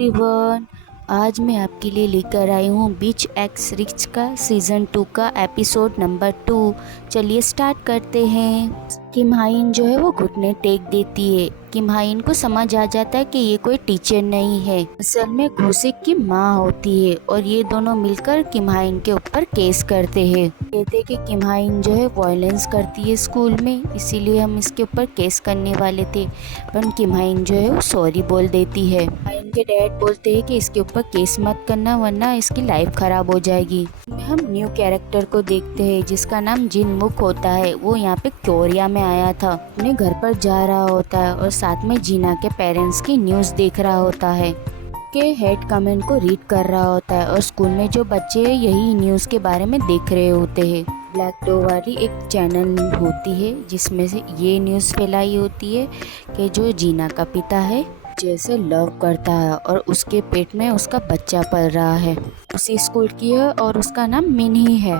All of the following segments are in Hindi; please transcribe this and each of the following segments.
एवरीवन, आज मैं आपके लिए लेकर आई हूँ बीच एक्स रिच का सीज़न 2 का एपिसोड नंबर 2। चलिए स्टार्ट करते हैं। किम हाइन जो है वो घुटने टेक देती है। किम हाइन को समझ आ जाता है कि ये कोई टीचर नहीं है, असल में घोषिक की माँ होती है और ये दोनों मिलकर किम हाइन के ऊपर केस करते हैं। कहते हैं कि किम हाइन जो है वायलेंस करती है स्कूल में, इसीलिए हम इसके ऊपर केस करने वाले थे। पर किम हाइन जो है वो सॉरी बोल देती है। हाइन के डैड बोलते हैं कि इसके ऊपर केस मत करना वरना इसकी लाइफ खराब हो जाएगी। हम न्यू कैरेक्टर को देखते हैं जिसका नाम जिन मुक होता है। वो यहाँ पे कोरिया में आया था, अपने घर पर जा रहा होता है और साथ में जीना के पेरेंट्स की न्यूज़ देख रहा होता है के हेड कमेंट को रीड कर रहा होता है और स्कूल में जो बच्चे हैं यही न्यूज़ के बारे में देख रहे होते हैं। ब्लैक डो वाली एक चैनल होती है जिसमें से ये न्यूज़ फैलाई होती है कि जो जीना का पिता है जैसे लव करता है और उसके पेट में उसका बच्चा पल रहा है, उसी स्कूल की है और उसका नाम मिन ही है।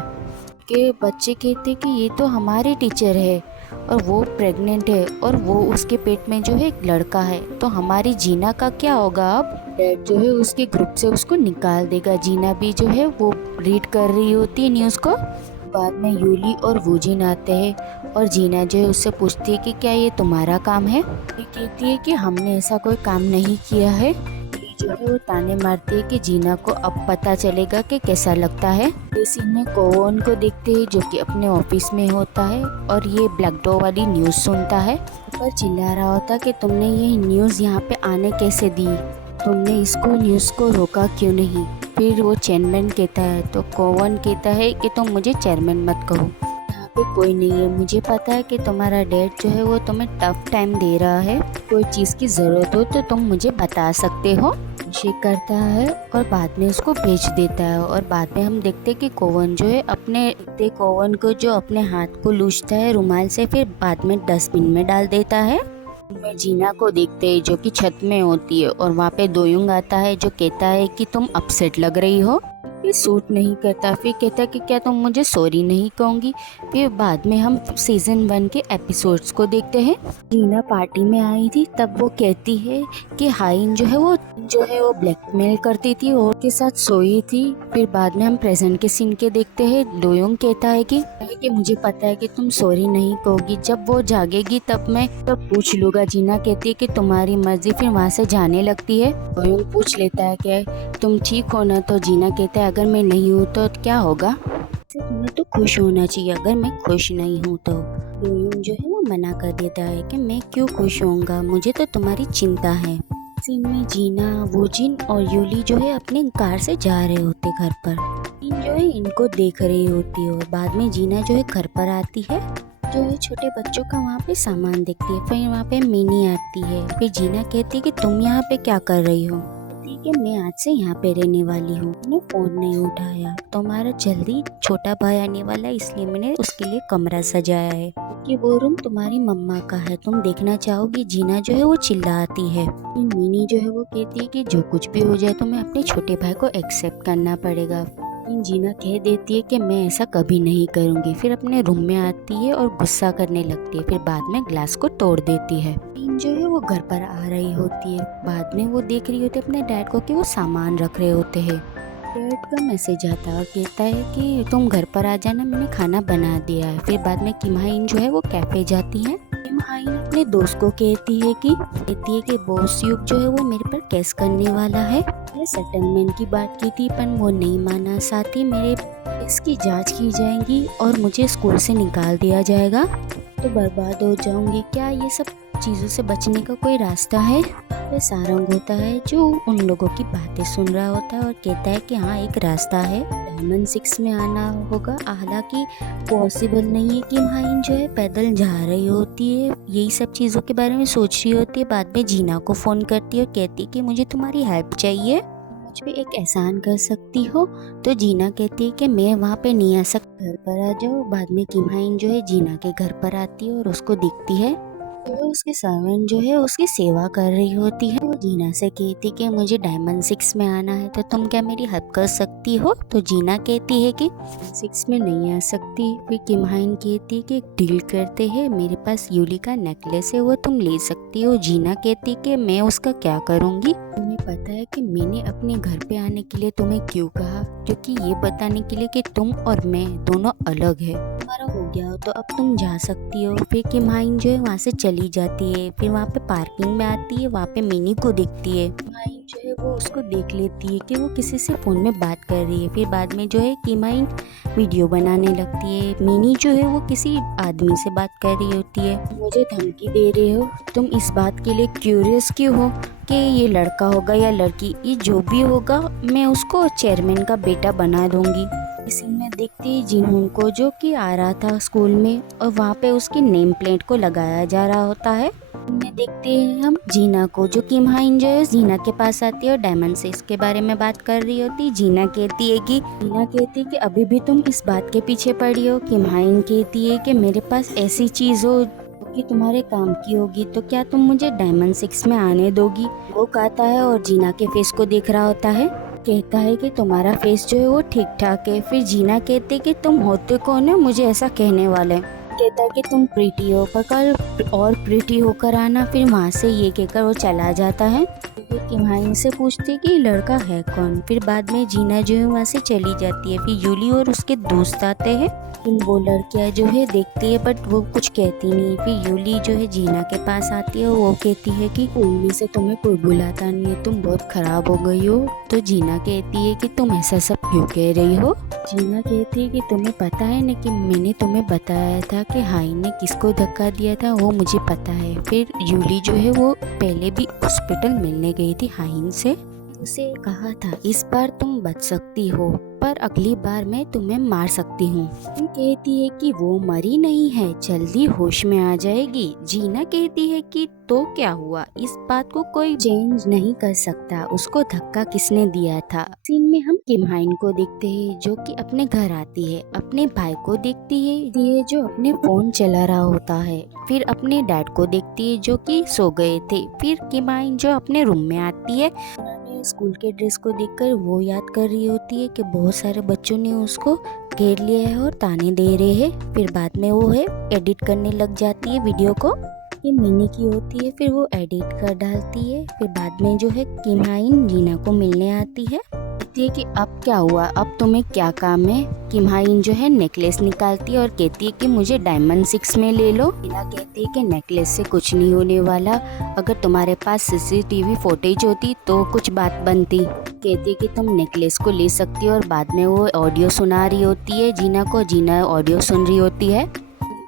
के बच्चे कहते कि ये तो हमारे टीचर है और वो प्रेग्नेंट है और वो उसके पेट में जो है एक लड़का है, तो हमारी जीना का क्या होगा। अब डैड जो है उसके ग्रुप से उसको निकाल देगा। जीना भी जो है वो रीड कर रही होती है न्यूज़ को। बाद में यूली और वूजिन आते हैं और जीना जो है उससे पूछती है कि क्या ये तुम्हारा काम है। ये कहती है कि हमने ऐसा कोई काम नहीं किया है। जो है वो ताने मारती है कि जीना को अब पता चलेगा कि कैसा लगता है। इस सीन में कोवन को देखते हैं जो कि अपने ऑफिस में होता है और ये ब्लैक डो वाली न्यूज़ सुनता है पर चिल्ला रहा होता कि तुमने ये न्यूज़ यहाँ पे आने कैसे दी, तुमने इसको न्यूज़ को रोका क्यों नहीं। फिर वो चेयरमैन कहता है तो कोवन कहता है कि तुम मुझे चेयरमैन मत कहो, यहाँ पे कोई नहीं है। मुझे पता है कि तुम्हारा डैड जो है वो तुम्हें टफ टाइम दे रहा है, कोई चीज़ की ज़रूरत हो तो तुम मुझे बता सकते हो। शेक करता है और बाद में उसको बेच देता है। और बाद में हम देखते कि कोवन जो है कोवन को जो अपने हाथ को लूचता है रुमाल से, फिर बाद में डस्टबिन में डाल देता है। मैं जीना को देखते हैं जो कि छत में होती है और वहाँ पे दोयुंग आता है जो कहता है कि तुम अपसेट लग रही हो। फिर सूट नहीं करता, फिर कहता है कि क्या तुम मुझे सॉरी नहीं कहूँगी। फिर बाद में हम सीज़न 1 के एपिसोड्स को देखते हैं। जीना पार्टी में आई थी तब वो कहती है कि हाइन जो है वो ब्लैकमेल करती थी और के साथ सोई थी। फिर बाद में हम प्रेजेंट के सीन के देखते हैं। दोयुंग कहता है कि मुझे पता है कि तुम सॉरी नहीं कहोगी, जब वो जागेगी तब मैं पूछ लूँगा। जीना कहती है कि तुम्हारी मर्जी, फिर वहाँ से जाने लगती है। दोयुंग पूछ लेता है कि तुम ठीक हो ना, तो जीना कहता है अगर मैं नहीं हूँ तो क्या होगा, तुम्हें तो खुश होना चाहिए, अगर मैं खुश नहीं हूँ तो। दोयुंग जो है वो मना कर देता है कि मैं क्यों खुश होऊंगा, मुझे तो तुम्हारी चिंता है। सीन में जीना, वूजिन और यूली जो है अपने कार से जा रहे होते घर पर। जीन जो है इनको देख रही होती है और बाद में जीना जो है घर पर आती है, जो है छोटे बच्चों का वहाँ पे सामान देखती है। फिर वहाँ पे मिनी आती है। फिर जीना कहती है कि तुम यहाँ पे क्या कर रही हो। ठीक है, मैं आज से यहाँ पे रहने वाली हूँ। मैंने फोन नहीं उठाया, तुम्हारा जल्दी छोटा भाई आने वाला है इसलिए मैंने उसके लिए कमरा सजाया है कि वो रूम तुम्हारी मम्मा का है, तुम देखना चाहोगी। जीना जो है वो चिल्लाती है। मिनी जो है वो कहती है कि जो कुछ भी हो जाए तो मैं अपने छोटे भाई को एक्सेप्ट करना पड़ेगा। जीना कह देती है कि मैं ऐसा कभी नहीं करूँगी। फिर अपने रूम में आती है और गुस्सा करने लगती है। फिर बाद में ग्लास को तोड़ देती है। जो है वो घर पर आ रही होती है। बाद में वो देख रही होती है अपने डैड को कि वो सामान रख रहे होते हैं। डैड का मैसेज आता है, कहता है कि तुम घर पर आ जाना, मैंने खाना बना दिया है। फिर बाद में किम हाइन जो है वो कैफे जाती है। किम हाइन अपने दोस्त को कहती है कि बॉस युग जो है वो मेरे पर केस करने वाला है। ये सेटलमेंट की बात की थी पर वो नहीं माना। साथ ही मेरे इसकी जांच की जाएगी और मुझे स्कूल से निकाल दिया जाएगा, तो बर्बाद हो जाऊंगी। क्या ये सब चीज़ों से बचने का कोई रास्ता है। वह सारंग होता है जो उन लोगों की बातें सुन रहा होता है और कहता है कि हाँ एक रास्ता है, डायमंड 6 में आना होगा। हालांकि पॉसिबल नहीं है। कि हाइन जो है पैदल जा रही होती है, यही सब चीज़ों के बारे में सोच रही होती है। बाद में जीना को फ़ोन करती है और कहती है कि मुझे तुम्हारी हेल्प चाहिए, मुझ पे एक एहसान कर सकती हो। तो जीना कहती है कि मैं वहाँ पे नहीं आ सकती, घर पर आ जाओ। बाद में किम हाइन जो है जीना के घर पर आती है और उसको दिखती है तो उसके सर्वेंट जो है उसकी सेवा कर रही होती है। वो जीना से कहती कि मुझे डायमंड 6 में आना है, तो तुम क्या मेरी हेल्प कर सकती हो। तो जीना कहती है कि 6 में नहीं आ सकती। फिर किम हाइन कहती है कि एक डील करते हैं, मेरे पास यूली का नेकलेस है वो तुम ले सकती हो। जीना कहती कि मैं उसका क्या करूँगी। तुम्हें पता है कि मैंने अपने घर पे आने के लिए तुम्हें क्यों कहा? क्योंकि ये बताने के लिए कि तुम और मैं दोनों अलग है। तुम्हारा हो गया हो तो अब तुम जा सकती हो। फिर किम हाइन जो है वहाँ से चली जाती है। फिर वहाँ पे पार्किंग में आती है, वहाँ पे मिनी को देखती है। किम हाइन जो है वो उसको देख लेती है कि वो किसी से फोन में बात कर रही है। फिर बाद में जो है किम हाइन वीडियो बनाने लगती है। मिनी जो है वो किसी आदमी से बात कर रही होती है। मुझे धमकी दे रहे हो? तुम इस बात के लिए क्यूरियस क्यों हो कि ये लड़का होगा या लड़की? ये जो भी होगा मैं उसको चेयरमैन का बेटा बना दूंगी। इसी में देखते ही जिनहोंग को जो कि आ रहा था स्कूल में और वहाँ पे उसकी नेम प्लेट को लगाया जा रहा होता है। में देखते हैं हम जीना को, जो किम हाइन जो है जीना के पास आती है और डायमंड से इसके बारे में बात कर रही होती। जीना कहती है कि अभी भी तुम इस बात के पीछे पड़ी हो। किम हाइन कहती है कि मेरे पास ऐसी चीज हो कि तुम्हारे काम की होगी, तो क्या तुम मुझे डायमंड 6 में आने दोगी? वो कहता है और जीना के फेस को देख रहा होता है। कहता है कि तुम्हारा फेस जो है वो ठीक ठाक है। फिर जीना कहते कि तुम होते कौन है मुझे ऐसा कहने वाले? कहता है कि तुम प्रीटी हो, पर कल और प्रीटी होकर आना। फिर वहाँ से ये कहकर वो चला जाता है। फिर किम हाइन से पूछती कि लड़का है कौन। फिर बाद में जीना जो है वहाँ से चली जाती है। फिर यूली और उसके दोस्त आते हैं। वो लड़कियाँ जो है देखती है बट वो कुछ कहती नहीं। फिर यूली जो है जीना के पास आती है और वो कहती है कि उनमें से तुम्हें कोई बुलाता नहीं है, तुम बहुत खराब हो गई हो। तो जीना कहती है कि तुम ऐसा सब क्यों कह रही हो? जीना कहती है कि तुम्हें पता है ना कि मैंने तुम्हें बताया था कि हाइन ने किसको धक्का दिया था, वो मुझे पता है। फिर यूली जो है वो पहले भी हॉस्पिटल मिलने गई थी हाइन से। उसे कहा था इस बार तुम बच सकती हो पर अगली बार मैं तुम्हें मार सकती हूँ। कहती है कि वो मरी नहीं है, जल्दी होश में आ जाएगी। जीना कहती है कि तो क्या हुआ, इस बात को कोई चेंज नहीं कर सकता, उसको धक्का किसने दिया था। सीन में हम किम हाइन को देखते हैं जो कि अपने घर आती है। अपने भाई को देखती है जो अपने फोन चला रहा होता है। फिर अपने डैड को देखती है जो कि सो गए थे। फिर किम हाइन जो अपने रूम में आती है, स्कूल के ड्रेस को देखकर वो याद कर रही होती है कि बहुत सारे बच्चों ने उसको घेर लिया है और ताने दे रहे हैं। फिर बाद में वो है एडिट करने लग जाती है वीडियो को। ये मिनी की होती है, फिर वो एडिट कर डालती है। फिर बाद में जो है किम हाइन जीना को मिलने आती है। कहती है कि अब क्या हुआ, अब तुम्हें क्या काम है? किम हाइन जो है नेकलेस निकालती है और कहती है कि मुझे डायमंड 6 में ले लो। जीना कहती है कि नेकलेस से कुछ नहीं होने वाला, अगर तुम्हारे पास सीसीटीवी फुटेज होती तो कुछ बात बनती। कहती है कि तुम नेकलेस को ले सकती हो और बाद में वो ऑडियो सुना रही होती है जीना को। जीना ऑडियो सुन रही होती है।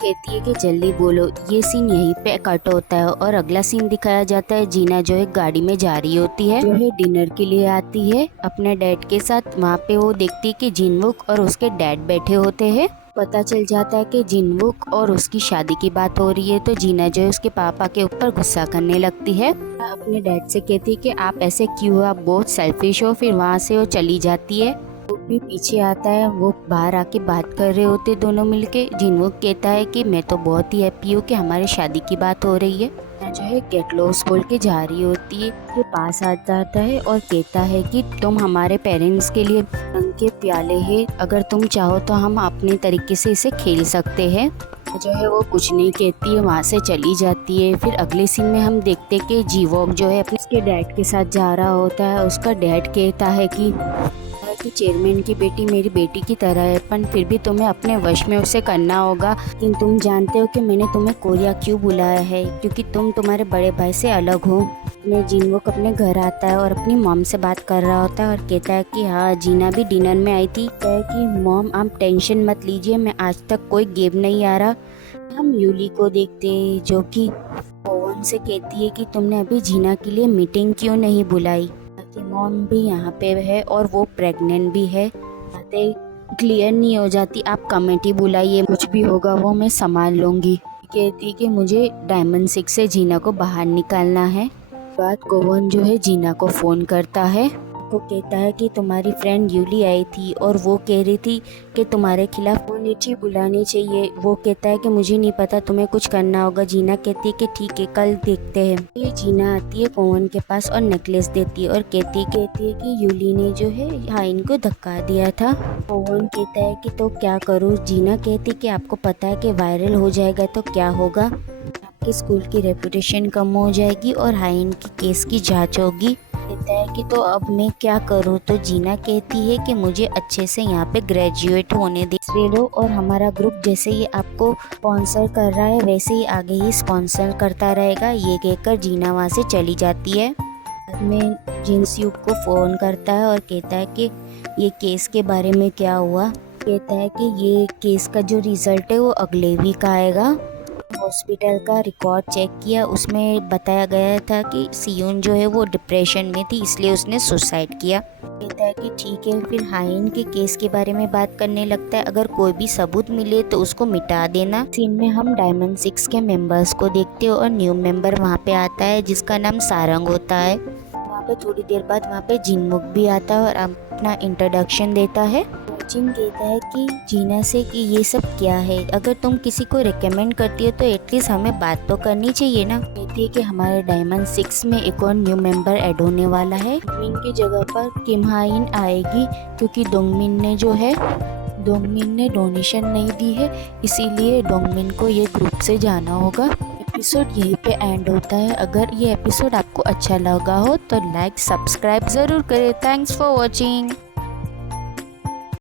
कहती है कि जल्दी बोलो। ये सीन यहीं पे कट होता है और अगला सीन दिखाया जाता है। जीना जो है गाड़ी में जा रही होती है, जो है डिनर के लिए आती है अपने डैड के साथ। वहाँ पे वो देखती है कि जिनवुक और उसके डैड बैठे होते हैं। पता चल जाता है कि जिनवुक और उसकी शादी की बात हो रही है। तो जीना जो है उसके पापा के ऊपर गुस्सा करने लगती है। अपने डैड से कहती है कि आप ऐसे क्यों, आप बहुत सेल्फिश हो। फिर वहाँ से वो चली जाती है। वो भी पीछे आता है, वो बाहर आके बात कर रहे होते दोनों मिलके। जिनवुक कहता है कि मैं तो बहुत ही हैप्पी हूँ कि हमारी शादी की बात हो रही है। जो है गेट लॉस बोल के जा रही होती है, के पास आ जाता है और कहता है कि तुम हमारे पेरेंट्स के लिए रंग के प्याले हैं, अगर तुम चाहो तो हम अपने तरीके से इसे खेल सकते हैं। जो है वो कुछ नहीं कहती है, वहाँ से चली जाती है। फिर अगले सीन में हम देखते कि जीवॉक जो है अपने उसके डैड के साथ जा रहा होता है। उसका डैड कहता है कि चेयरमैन की बेटी मेरी बेटी की तरह है, पर फिर भी तुम्हें अपने वश में उसे करना होगा। लेकिन तुम जानते हो कि मैंने तुम्हें कोरिया क्यों बुलाया है, क्योंकि तुम तुम्हारे बड़े भाई से अलग हो। मैं जिनवुक अपने घर आता है और अपनी मॉम से बात कर रहा होता है और कहता है कि हाँ जीना भी डिनर में आई थी। कहता है कि मॉम आप टेंशन मत लीजिए, मैं आज तक कोई गेम नहीं आ रहा। हम यूली को देखते हैं जो कि ओवन से कहती है कि तुमने अभी जीना के लिए मीटिंग क्यों नहीं बुलाई, कि मॉम भी यहाँ पे है और वो प्रेग्नेंट भी है। बातें क्लियर नहीं हो जाती, आप कमेटी बुलाइए, कुछ भी होगा वो मैं संभाल लूँगी। कहती कि मुझे डायमंड 6 से जीना को बाहर निकालना है। बात गोवन जो है जीना को फ़ोन करता है, को कहता है कि तुम्हारी फ्रेंड यूली आई थी और वो कह रही थी कि तुम्हारे खिलाफ कम्युनिटी बुलानी चाहिए। वो कहता है कि मुझे नहीं पता, तुम्हें कुछ करना होगा। जीना कहती है कि ठीक है कल देखते हैं। ये जीना आती है कोवन के पास और नेकलेस देती है और कहती है कि यूली ने जो है हाइन को धक्का दिया था। कोवन कहता है कि तो क्या करूँ। जीना कहती कि आपको पता है कि वायरल हो जाएगा तो क्या होगा, आपके स्कूल की रेपुटेशन कम हो जाएगी और हाइन की केस की जांच होगी। कहता है कि तो अब मैं क्या करूँ, तो जीना कहती है कि मुझे अच्छे से यहाँ पे ग्रेजुएट होने दे लो, और हमारा ग्रुप जैसे ही आपको स्पॉन्सर कर रहा है वैसे ही आगे ही स्पॉन्सर करता रहेगा। ये कहकर जीना वहाँ से चली जाती है। बाद में जिनस्यूक को फ़ोन करता है और कहता है कि ये केस के बारे में क्या हुआ। कहता है कि ये केस का जो रिज़ल्ट है वो अगले वीक आएगा। हॉस्पिटल का रिकॉर्ड चेक किया, उसमें बताया गया था कि सियोन जो है वो डिप्रेशन में थी, इसलिए उसने सुसाइड किया। कहता है कि ठीक है। फिर हाइन के केस के बारे में बात करने लगता है, अगर कोई भी सबूत मिले तो उसको मिटा देना। सीन में हम डायमंड 6 के मेंबर्स को देखते हो और न्यू मेंबर वहाँ पे आता है जिसका नाम सारंग होता है। वहाँ पे थोड़ी देर बाद वहाँ पे जिनमुक भी आता है और अपना इंट्रोडक्शन देता है। जिन कहता है कि जीना से कि ये सब क्या है, अगर तुम किसी को रिकमेंड करती हो तो एटलीस्ट हमें बात तो करनी चाहिए ना। कहती है कि हमारे डायमंड 6 में एक और न्यू मेंबर ऐड होने वाला है। डोंगमिन की जगह पर किम हाइन आएगी, क्योंकि डोंगमिन ने डोनेशन नहीं दी है, इसीलिए डोंगमिन को ये ग्रुप से जाना होगा। एपिसोड यहीं पे एंड होता है। अगर ये एपिसोड आपको अच्छा लगा हो तो लाइक सब्सक्राइब ज़रूर करें। Thanks for watching.